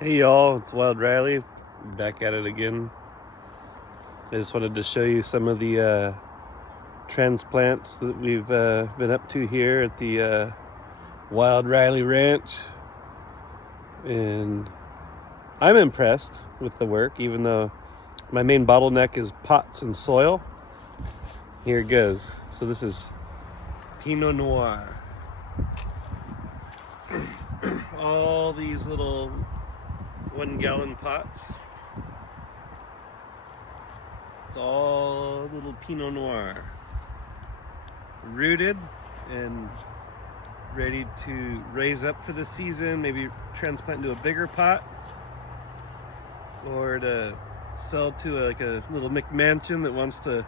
Hey y'all, it's Wild Riley, back at it again. I just wanted to show you some of the transplants that we've been up to here at the Wild Riley Ranch. And I'm impressed with the work, even though my main bottleneck is pots and soil. Here it goes. So this is Pinot Noir. All these little 1-gallon pots. It's all little Pinot Noir, rooted and ready to raise up for the season, maybe transplant into a bigger pot, or to sell to like a little McMansion that wants to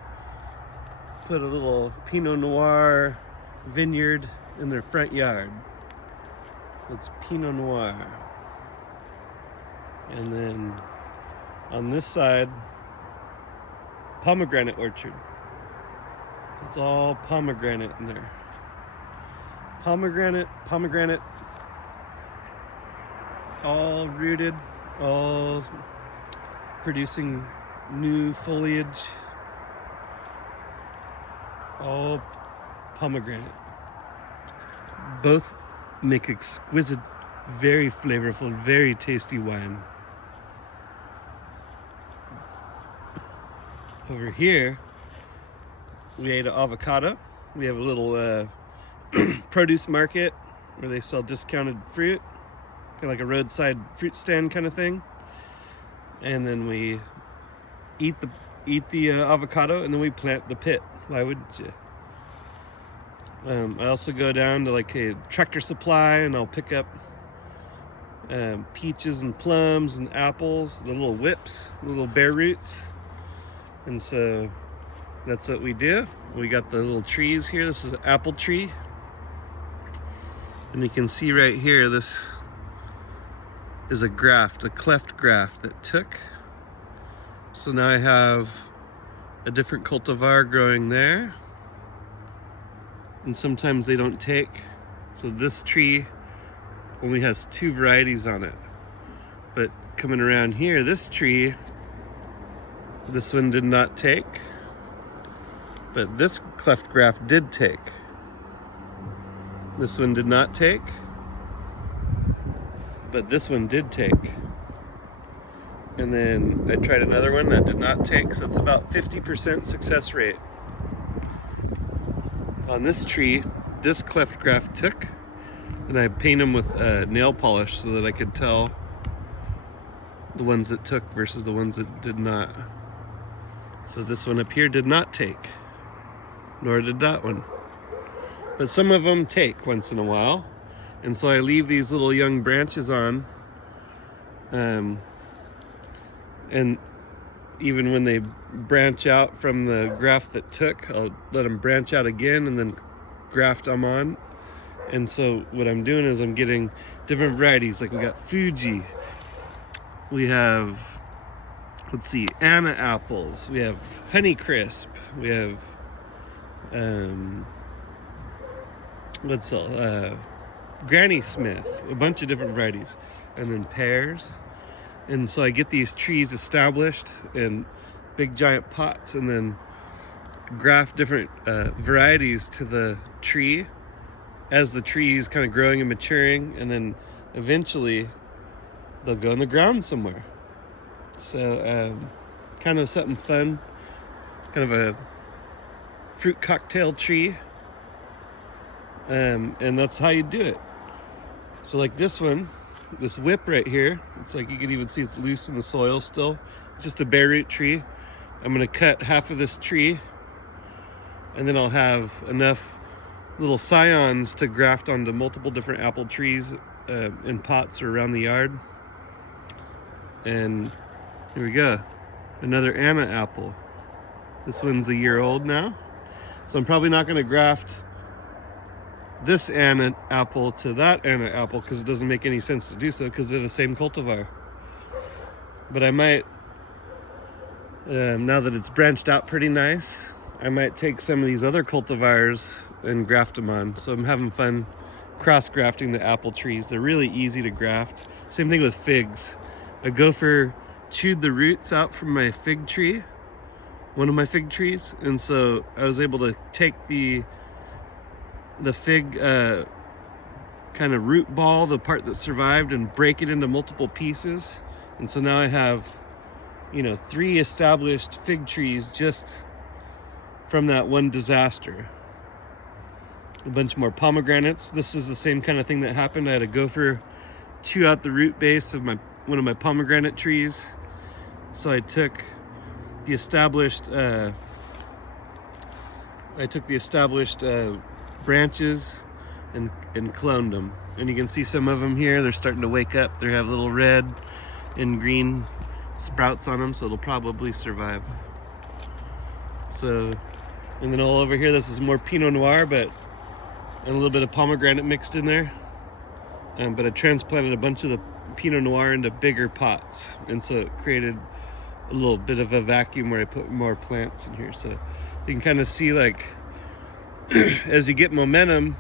put a little Pinot Noir vineyard in their front yard. It's Pinot Noir. And then on this side, pomegranate orchard. It's all pomegranate in there. Pomegranate, all rooted, all producing new foliage, all pomegranate. Both make exquisite, very flavorful, very tasty wine. Over here, we ate an avocado. We have a little produce market where they sell discounted fruit, kind of like a roadside fruit stand kind of thing. And then we eat the avocado, and then we plant the pit. Why wouldn't you? I also go down to like a Tractor Supply, and I'll pick up peaches and plums and apples, the little whips, the little bare roots. And so that's what we do. We got the little trees here. This is an apple tree. And you can see right here, this is a graft, a cleft graft that took. So now I have a different cultivar growing there. And sometimes they don't take. So this tree only has 2 varieties on it. But coming around here, this tree, this one did not take, but this cleft graft did take. This one did not take, but this one did take. And then I tried another one that did not take, so it's about 50% success rate. On this tree, this cleft graft took, and I paint them with nail polish so that I could tell the ones that took versus the ones that did not. So this one up here did not take, nor did that one. But some of them take once in a while. And so I leave these little young branches on. And even when they branch out from the graft that took, I'll let them branch out again and then graft them on. And so what I'm doing is I'm getting different varieties. Like we got Fuji. We have, let's see, Anna apples. We have Honeycrisp. We have Granny Smith. A bunch of different varieties, and then pears. And so I get these trees established in big giant pots, and then graft different varieties to the tree as the tree is kind of growing and maturing, and then eventually they'll go in the ground somewhere. So kind of something fun, kind of a fruit cocktail tree, and that's how you do it. So like this one, this whip right here, it's like you can even see it's loose in the soil still. It's just a bare root tree. I'm gonna cut half of this tree, and then I'll have enough little scions to graft onto multiple different apple trees in pots or around the yard. And here we go, another Anna apple. This one's a year old now. So I'm probably not gonna graft this Anna apple to that Anna apple because it doesn't make any sense to do so because they're the same cultivar. But I might, now that it's branched out pretty nice, I might take some of these other cultivars and graft them on. So I'm having fun cross grafting the apple trees. They're really easy to graft. Same thing with figs. A gopher chewed the roots out from my fig tree, one of my fig trees, and so I was able to take the fig kind of root ball, the part that survived, and break it into multiple pieces. And so now I have, you know, 3 established fig trees just from that one disaster. A bunch more pomegranates. This is the same kind of thing that happened. I had a gopher chew out the root base of one of my pomegranate trees. So I took the established branches and cloned them. And you can see some of them here. They're starting to wake up. They have little red and green sprouts on them, so it'll probably survive. So, and then all over here, this is more Pinot Noir, but and a little bit of pomegranate mixed in there. But I transplanted a bunch of the Pinot Noir into bigger pots, and so it created a little bit of a vacuum where I put more plants in here. So you can kind of see, like, as you get momentum,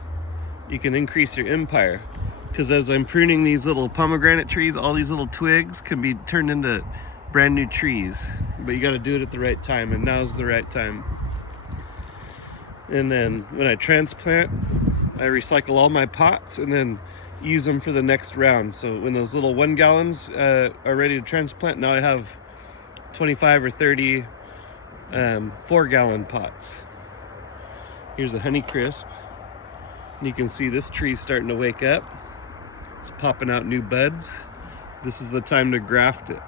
you can increase your empire. Because as I'm pruning these little pomegranate trees, all these little twigs can be turned into brand new trees. But you got to do it at the right time, and now's the right time. And then when I transplant, I recycle all my pots and then use them for the next round. So when those little 1 gallons are ready to transplant, now I have 25 or 30 4-gallon pots. Here's a Honeycrisp. And you can see this tree starting to wake up. It's popping out new buds. This is the time to graft it.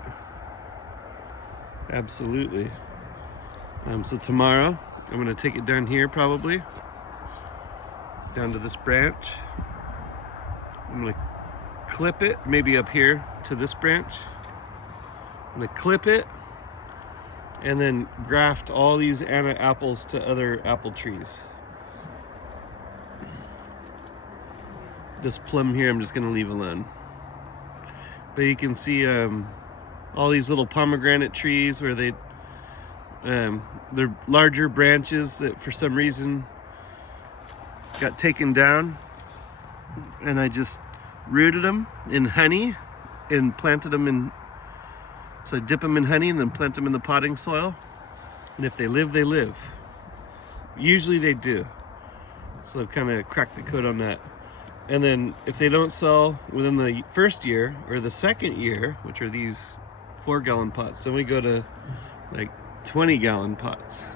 Absolutely. So tomorrow, I'm gonna take it down here probably, down to this branch. I'm gonna clip it, maybe up here to this branch. I'm gonna clip it and then graft all these Anna apples to other apple trees. This plum here I'm just gonna leave alone. But you can see all these little pomegranate trees where they're larger branches that for some reason got taken down, and I just rooted them in honey and planted them in. So I dip them in honey and then plant them in the potting soil, and if they live, they live. Usually they do. So I've kind of cracked the code on that. And then if they don't sell within the first year or the second year, which are these 4-gallon pots, then we go to like 20-gallon pots.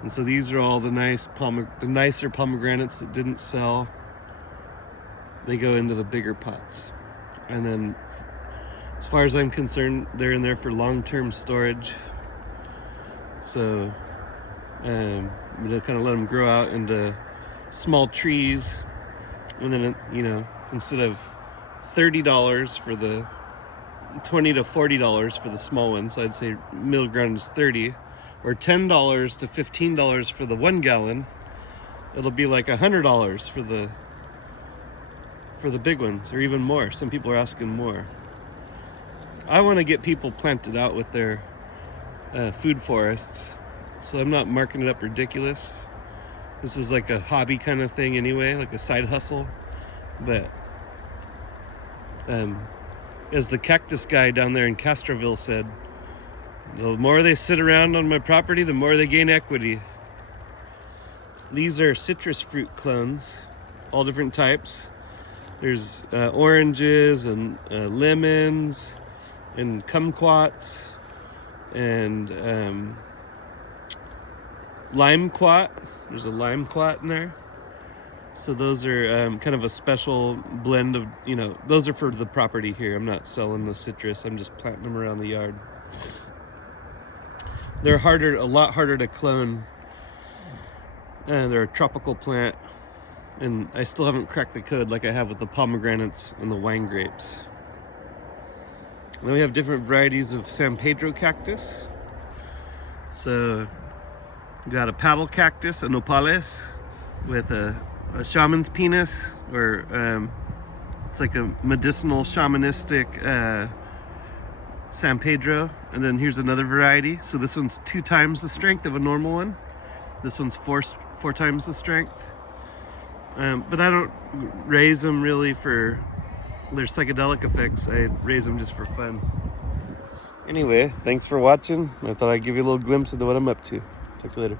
And so these are all the nicer pomegranates that didn't sell. They go into the bigger pots. And then as far as I'm concerned, they're in there for long-term storage. So I'm gonna kind of let them grow out into small trees. And then, you know, instead of $30 for the $20 to $40 for the small ones, so I'd say middle ground is 30, or $10 to $15 for the 1 gallon, it'll be like $100 for the big ones, or even more. Some people are asking more. I want to get people planted out with their food forests, so I'm not marking it up ridiculous. This is like a hobby kind of thing anyway, like a side hustle. But as the cactus guy down there in Castroville said, the more they sit around on my property, the more they gain equity. These are citrus fruit clones, all different types. There's oranges and lemons and kumquats and limequat. There's a limequat in there. So those are kind of a special blend of, you know, those are for the property here. I'm not selling the citrus. I'm just planting them around the yard. They're a lot harder to clone. And they're a tropical plant. And I still haven't cracked the code like I have with the pomegranates and the wine grapes. Then we have different varieties of San Pedro cactus. So we got a paddle cactus, a nopales, with a shaman's penis, or it's like a medicinal shamanistic San Pedro. And then here's another variety. So this one's 2 times the strength of a normal one. This one's four times the strength. But I don't raise them really for their psychedelic effects. I raise them just for fun. Anyway, thanks for watching. I thought I'd give you a little glimpse into what I'm up to. Talk to you later.